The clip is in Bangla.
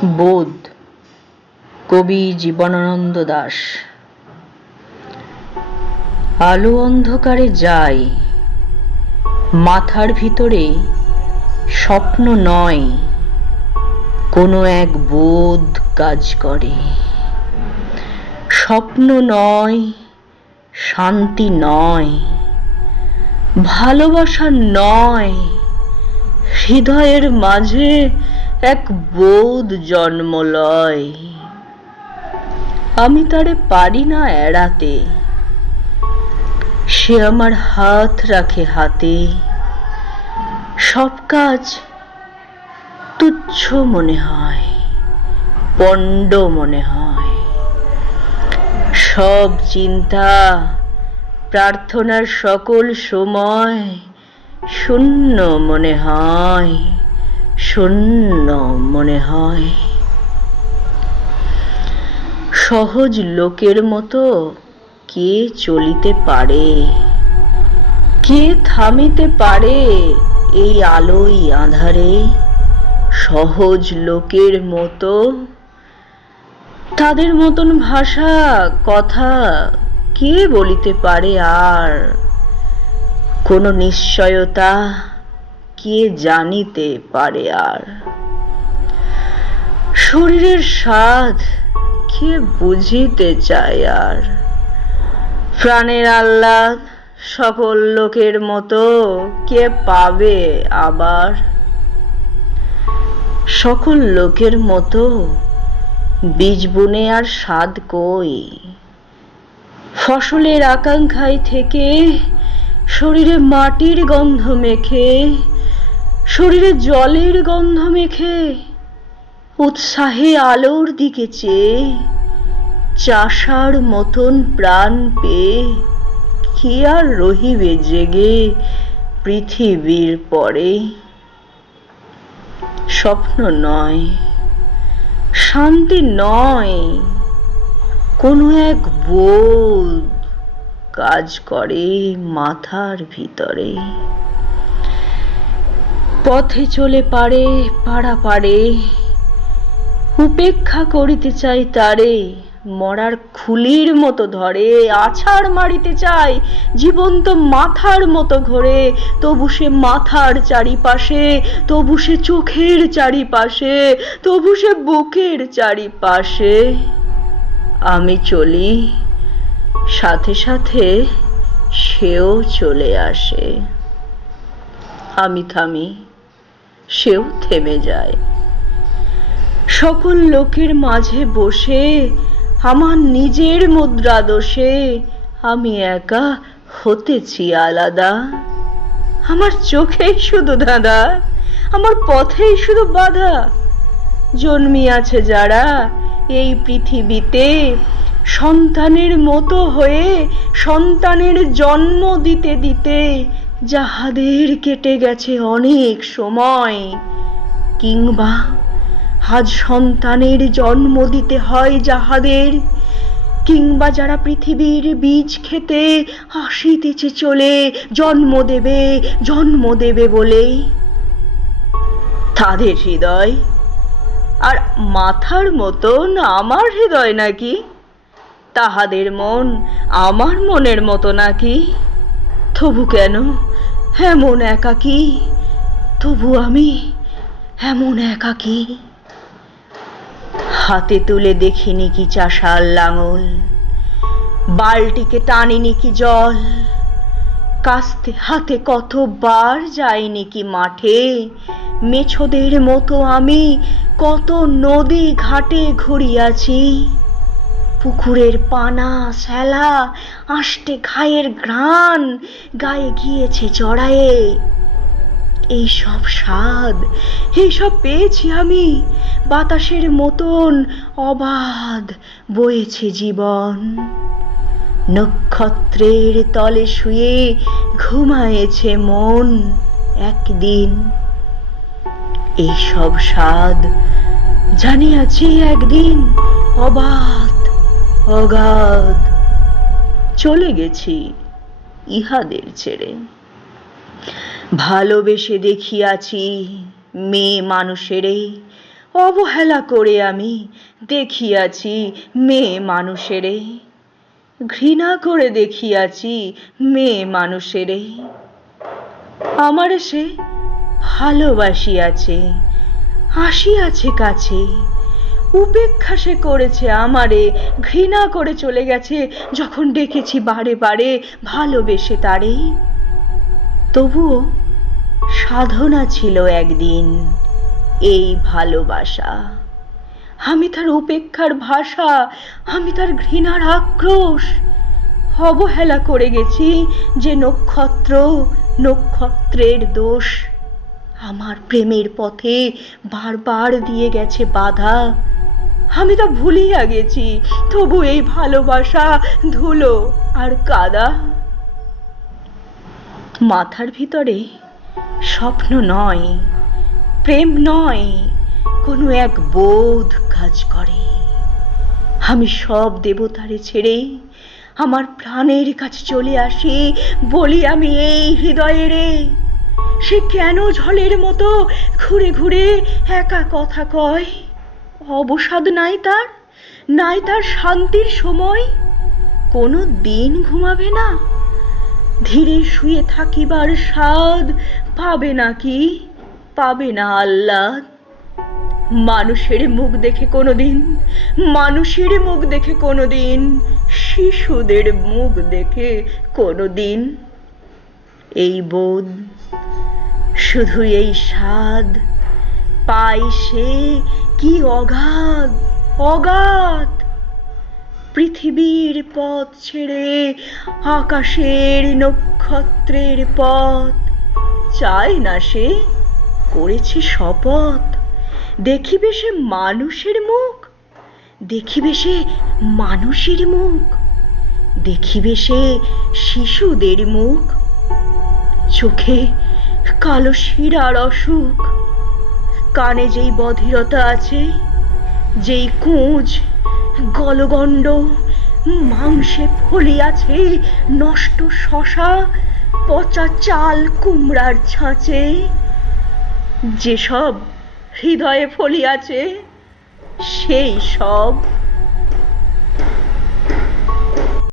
বোধ, কবি জীবনানন্দ দাশ। আলো অন্ধকারে যায়, মাথার ভিতরে স্বপ্ন নয়, কোনো এক বোধ কাজ করে। স্বপ্ন নয়, শান্তি নয়, ভালোবাসা নয়, হৃদয়ের মাঝে এক বোধ জন্ম লয়। আমি তারে পারি না এড়াতে, সে আমার হাত রাখে হাতে। সব কাজ তুচ্ছ মনে হয়, পণ্ড মনে হয়। সব চিন্তা, প্রার্থনার সকল সময় শূন্য মনে হয়, শূন্য মনে হয়। সহজ লোকের মতো কে চলিতে পারে, কে থামিতে পারে এই আলোয় আঁধারে? সহজ লোকের মতো, তাদের মতন ভাষা কথা কে বলিতে পারে আর? কোন নিশ্চয়তা কে জানিতে পারে আর? শরীরের স্বাদ কে বুঝিতে চায় আর? প্রাণের আহ্লাদ সকল লোকের মতো কে পাবে আবার? সকল লোকের মতো বীজ বুনে আর স্বাদ কই? ফসলের আকাঙ্ক্ষায় থেকে শরীরে মাটির গন্ধ মেখে, শরীরে জলের গন্ধ মেখে, উৎসাহে আলোর দিকে চেয়ে চাষার মতন প্রাণ পেয়ে কি আর রহিবে জেগে পৃথিবীর পরে? স্বপ্ন নয়, শান্তি নয়, কোনো এক বোধ কাজ করে মাথার ভিতরে। পথে চলে পারে পাড়াপাড়ে, উপেক্ষা করিতে চাই তারে। মরার খুলির মতো ধরে, আছাড় মারিতে চাই জীবন্ত মাথার মতো ঘোরে। তবু সে মাথার চারিপাশে, তবু সে চোখের চারিপাশে, তবু সে বুকের চারিপাশে। আমি চলি, সাথে সাথে সেও চলে আসে। আমি থামি, সেও থেমে যায়। সকল লোকের মাঝে বসে আমার নিজের মুদ্রা দোষে আমি একা হতেছি আলাদা। আমার চোখেই শুধু ধাঁধা, আমার পথেই শুধু বাধা। জন্মিয়াছে যারা এই পৃথিবীতে, সন্তানের মতো হয়ে সন্তানের জন্ম দিতে দিতে যাহাদের কেটে গেছে অনেক সময়, কিংবা আজ সন্তানের জন্ম দিতে হয় যাহাদের, কিংবা যারা পৃথিবীর বীজ খেতে আসিতেছে চলে জন্ম দেবে বলে, তাদের হৃদয় আর মাথার মতন আমার হৃদয় নাকি? তাহাদের মন আমার মনের মতো নাকি? তবু কেন এমন একাকী? তবু আমি এমন একাকী। হাতে তুলে দেখিনি কি চাষার লাঙল, বালটিকে টানিনি কি জল, কাস্তে হাতে কতবার যাইনি কি মাঠে? মেছোদের মতো আমি কত নদী ঘাটে ঘুরিয়াছি। পুকুরের পানা শ্যালা আষ্টে ঘায়ের ঘ্রাণ গায়ে গিয়েছে জড়ায়ে। এইসব স্বাদ, এইসব পেয়েছি আমি, বাতাসের মতন অবাধ বয়েছে জীবন। নক্ষত্রের তলে শুয়ে ঘুমায়েছে মন একদিন। এইসব স্বাদ জানিয়াছি একদিন অবাধ অগাধ। চলে গেছি ইহাদের ছেড়ে। ভালোবেসে দেখিয়াছি মেয়ে মানুষেরে, অবহেলা করে আমি দেখিয়াছি মেয়ে মানুষেরে, ঘৃণা করে দেখিয়াছি মেয়ে মানুষেরে। আমারে সে ভালোবাসিয়াছে, আসিয়াছে কাছে, উপেক্ষা সে করেছে আমারে, ঘৃণা করে চলে গেছে যখন ডেকেছি বারে বারে ভালোবেসে তারে। তবুও সাধনা ছিল একদিন এই ভালোবাসা। আমি তার উপেক্ষার ভাষা, আমি তার ঘৃণার আক্রোশ। অবহেলা করে গেছি যে নক্ষত্র, নক্ষত্রের দোষ আমার প্রেমের পথে বারবার দিয়ে গেছে বাধা। আমি তা ভুলিয়া গেছি, তবু এই ভালোবাসা ধুলো আর কাদা। মাথার ভিতরে স্বপ্ন নয়, প্রেম নয়, কোনো এক বোধ কাজ করে। আমি সব দেবতারে ছেড়ে আমার প্রাণের কাছে চলে আসি, বলি আমি এই হৃদয়েরে। সে কেন ঝলের মতো ঘুরে ঘুরে একা কথা কয়? অবসাদ নাই তার, নাই তার শান্তির সময়। কোনো দিন ঘুমাবে না, ধীরে শুয়ে থাকিবার স্বাদ পাবে নাকি, পাবে না আহ্লাদ। মানুষের মুখ দেখে কোনোদিন, মানুষের মুখ দেখে কোনোদিন, শিশুদের মুখ দেখে কোনোদিন। এই বোধ, শুধু এই স্বাদ পাই সে কি অগাধ, অগাধ। পৃথিবীর পথ ছেড়ে আকাশের নক্ষত্রের পথ চায় না সে, করেছে শপথ। দেখিবে সে মানুষের মুখ, দেখিবে সে মানুষের মুখ, দেখিবে সে শিশুদের মুখ। চোখে কালো শিরার অসুখ, কানে যেই বধিরতা আছে, যেই কুঁজ গলগণ্ড, মাংসে ফলিয়াছে নষ্ট শশা, পচা চাল কুমড়ার ছাঁচে। যেসব হৃদয়ে ফলিয়াছে সেই সব